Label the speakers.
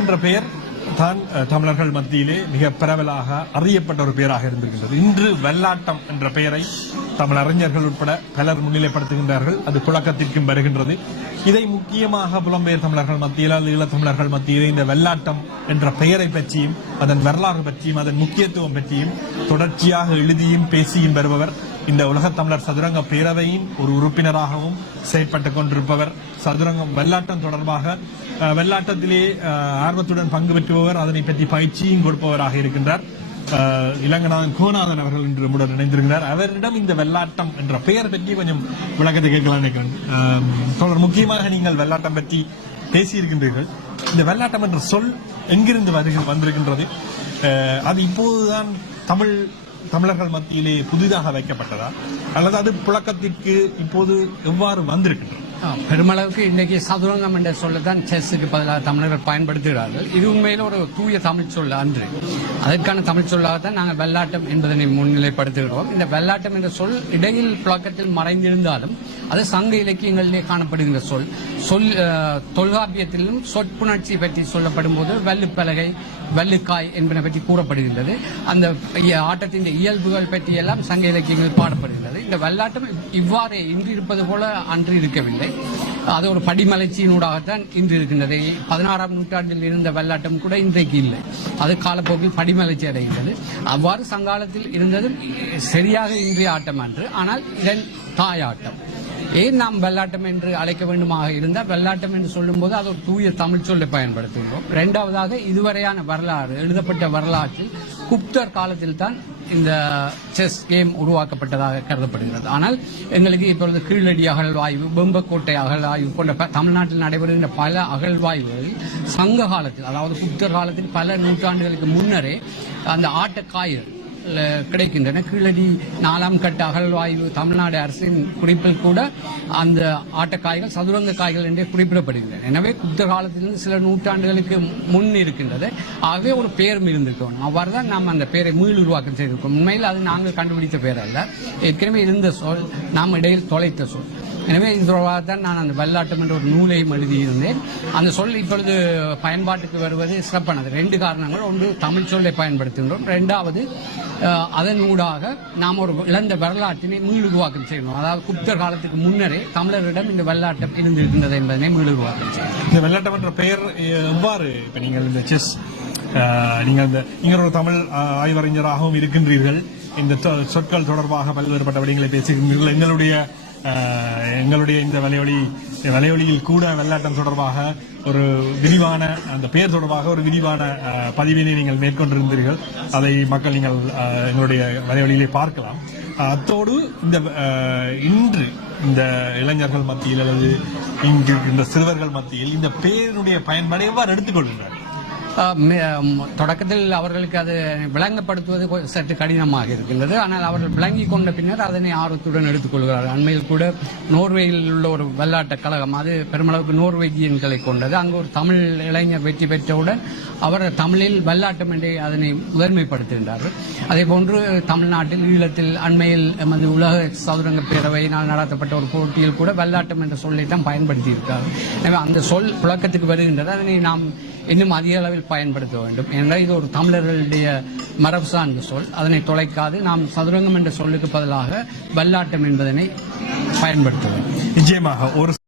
Speaker 1: என்ற பெயர் தான் தமிழர்கள் மத்தியிலே மிக பரவலாக அறியப்பட்ட ஒரு பெயராக இருந்திருக்கின்றது. இன்று வெள்ளாட்டம் என்ற பெயரை தமிழ் அறிஞர்கள் உட்பட பலர் முன்னிலைப்படுத்துகின்றார்கள். அது புழக்கத்திற்கும் வருகின்றது. இதை முக்கியமாக புலம்பெயர் தமிழர்கள் மத்தியில் அல்லது ஈழத்தமிழர்கள் மத்தியில் இந்த வெள்ளாட்டம் என்ற பெயரை பற்றியும் அதன் வரலாறு பற்றியும் அதன் முக்கியத்துவம் பற்றியும் தொடர்ச்சியாக எழுதியும் பேசியும் வருபவர் இந்த உலகத் தமிழர் சதுரங்க பேரவையின் ஒரு உறுப்பினராகவும் செயற்பட்டு கொண்டிருப்பவர். சதுரங்கம் வெள்ளாட்டம் தொடர்பாக வெள்ளாட்டத்திலே ஆர்வத்துடன் பங்கு பெற்றுபவர் அதனை பற்றி பயிற்சியும் கொடுப்பவராக இருக்கின்றார். இலங்கநாதன் கோநாதன் அவர்கள் இன்று நம்முடன் இணைந்திருக்கிறார். அவரிடம் இந்த வெள்ளாட்டம் என்ற பெயர் பற்றி கொஞ்சம் விளக்கத்தை கேட்கலாம் நினைக்கிறேன். தொடர் முக்கியமாக நீங்கள் வெள்ளாட்டம் பற்றி பேசியிருக்கின்றீர்கள். இந்த வெள்ளாட்டம் என்ற சொல் எங்கிருந்து வருகிற வந்திருக்கின்றது? அது இப்போதுதான் தமிழ் தமிழர்கள் மத்தியிலே புதிதாக வைக்கப்பட்டதா? அல்லது அது புழக்கத்திற்கு இப்போது எவ்வாறு வந்திருக்கின்றது?
Speaker 2: பெருமளவுக்கு இன்னைக்கு சதுரங்கம் என்ற சொல்லத்தான் செஸ்ஸுக்கு பதிலாக தமிழர்கள் பயன்படுத்துகிறார்கள். இது உண்மையில் ஒரு தூய தமிழ் சொல் அன்று. அதற்கான தமிழ் சொல்லாகத்தான் நாங்கள் வெள்ளாட்டம் என்பதனை முன்னிலைப்படுத்துகிறோம். இந்த வெள்ளாட்டம் என்ற சொல் இடையில் புழக்கத்தில் மறைந்திருந்தாலும் அது சங்க இலக்கியங்களிலே காணப்படுகின்ற சொல். சொல் தொல்காப்பியத்திலும் சொற்புணர்ச்சி பற்றி சொல்லப்படும் போது வெள்ளுப்பலகை வெள்ளுக்காய் என்பன பற்றி கூறப்படுகின்றது. அந்த ஆட்டத்தின் இயல்புகள் பற்றி எல்லாம் சங்க இலக்கியங்கள் பாடப்படுகின்றது. இந்த வெள்ளாட்டம் இவ்வாறு இன்று இருப்பது போல அன்று இருக்கவில்லை. அது ஒரு படிமலர்ச்சியினூடாகத்தான் இன்று இருக்கின்றது. பதினாறாம் நூற்றாண்டில் இருந்த வெள்ளாட்டம் கூட இன்றைக்கு இல்லை. அது காலப்போக்கில் படிமலர்ச்சி அடைகின்றது. அவ்வாறு சங்காலத்தில் இருந்ததும் சரியாக இன்றைய ஆட்டம் அன்று. ஆனால் இதன் தாயாட்டம் ஏன் நாம் வெள்ளாட்டம் என்று அழைக்க வேண்டுமாக இருந்தால் வெள்ளாட்டம் என்று சொல்லும்போது அது ஒரு தூய தமிழ் சொல்லை பயன்படுத்துகிறோம் இரண்டாவதாக இதுவரையான வரலாறு எழுதப்பட்ட வரலாற்றில் குப்தர் காலத்தில் தான் இந்த செஸ் கேம் உருவாக்கப்பட்டதாக கருதப்படுகிறது. ஆனால் எங்களுக்கு இப்பொழுது கீழடி அகழ்வாய்வு பெம்பக்கோட்டை அகழ்வாய்வு போன்ற ப- தமிழ்நாட்டில் நடைபெறுகின்ற பல அகழ்வாய்வுகளில் சங்க காலத்தில் அதாவது புத்தர் காலத்தில் பல நூற்றாண்டுகளுக்கு முன்னரே அந்த ஆட்டக்காயல் கிடைக்கின்றன. கீழடி நாலாம் கட்ட அகழ்வாய்வு தமிழ்நாடு அரசின் குறிப்பில் கூட அந்த ஆட்டக்காய்கள் சதுரங்க காய்கள் என்றே குறிப்பிடப்படுகின்றன. எனவே குப்த காலத்திலிருந்து சில நூற்றாண்டுகளுக்கு முன் இருக்கின்றது. ஆகவே ஒரு பெயரும் இருந்திருக்கணும். அவ்வாறு தான் நாம் அந்த பெயரை மீள் உருவாக்கம் செய்திருக்கோம். உண்மையில் அது நாங்கள் கண்டுபிடித்த பெயர் அல்ல ஏற்கனவே இருந்த சொல் நாம் இடையில் தொலைத்த சொல். எனவே இது தொடர்பாக தான் நான் அந்த வெள்ளாட்டம் என்ற ஒரு நூலையும் எழுதியிருந்தேன். அந்த சொல் இப்பொழுது பயன்பாட்டுக்கு வருவது சிறப்பானது. ரெண்டு காரணங்கள். ஒன்று தமிழ் சொல்லை பயன்படுத்துகின்றோம். ரெண்டாவது அதன் ஊடாக நாம் ஒரு இழந்த வரலாற்றினை மீளுருவாக்கம் செய்யணும் அதாவது குப்தர் காலத்துக்கு முன்னரே தமிழரிடம் இந்த வெள்ளாட்டம் இருந்திருக்கின்றது என்பதனை மீளுருவாக்கம் செய்யணும்
Speaker 1: இந்த வெள்ளாட்டம் என்ற பெயர் எவ்வாறு இப்போ நீங்கள் இந்த செஸ் நீங்கள் இந்த நீங்கள் ஒரு தமிழ் ஆய்வறிஞராகவும் இருக்கின்றீர்கள். இந்த சொற்கள் தொடர்பாக பல்வேறுபட்ட விடயங்களை பேசுகின்றீர்கள் எங்களுடைய எங்களுடைய இந்த வலையொலி வலையொலியில் கூட வெள்ளாட்டம் தொடர்பாக ஒரு விரிவான அந்த பெயர் தொடர்பாக ஒரு விரிவான பதிவினை நீங்கள் மேற்கொண்டிருந்தீர்கள். அதை மக்கள் நீங்கள் எங்களுடைய வலையொலியிலே பார்க்கலாம். அத்தோடு இந்த இன்று இந்த இளைஞர்கள் மத்தியில் அல்லது இங்கு இந்த சிறுவர்கள் மத்தியில் இந்த பெயருடைய பயன்பாடு எவ்வாறு எடுத்துக்கொள்கின்றனர்
Speaker 2: தொடக்கத்தில் அவர்களுக்கு அது விளங்கப்படுத்துவது சற்று கடினமாக இருக்கின்றது. ஆனால் அவர்கள் விளங்கி கொண்ட பின்னர் அதனை ஆர்வத்துடன் எடுத்துக்கொள்கிறார்கள். அண்மையில் கூட நோர்வேயில் உள்ள ஒரு வெள்ளாட்ட கழகம் அது பெருமளவுக்கு நோர்வேஜியன்களை கொண்டது. அங்கு ஒரு தமிழ் இளைஞர் வெற்றி பெற்றவுடன் அவர் தமிழில் வெள்ளாட்டம் என்றே அதனை முதன்மைப்படுத்துகின்றார்கள். அதே போன்று தமிழ்நாட்டில் ஈழத்தில் அண்மையில் எமது உலக சதுரங்க பேரவையினால் நடத்தப்பட்ட ஒரு போட்டியில் கூட வெள்ளாட்டம் என்ற சொல்லை தான் பயன்படுத்தியிருக்கார் எனவே அந்த சொல் புழக்கத்துக்கு வருகின்றது. அதனை நாம் இன்னும் அதிக அளவில் பயன்படுத்த வேண்டும். என்றால் இது ஒரு தமிழர்களுடைய மரபு சார்ந்த சொல். அதனை தொலைக்காது. நாம் சதுரங்கம் என்ற சொல்லுக்கு பதிலாக வல்லாட்டம் என்பதனை பயன்படுத்துவோம்.
Speaker 1: நிச்சயமாக ஒரு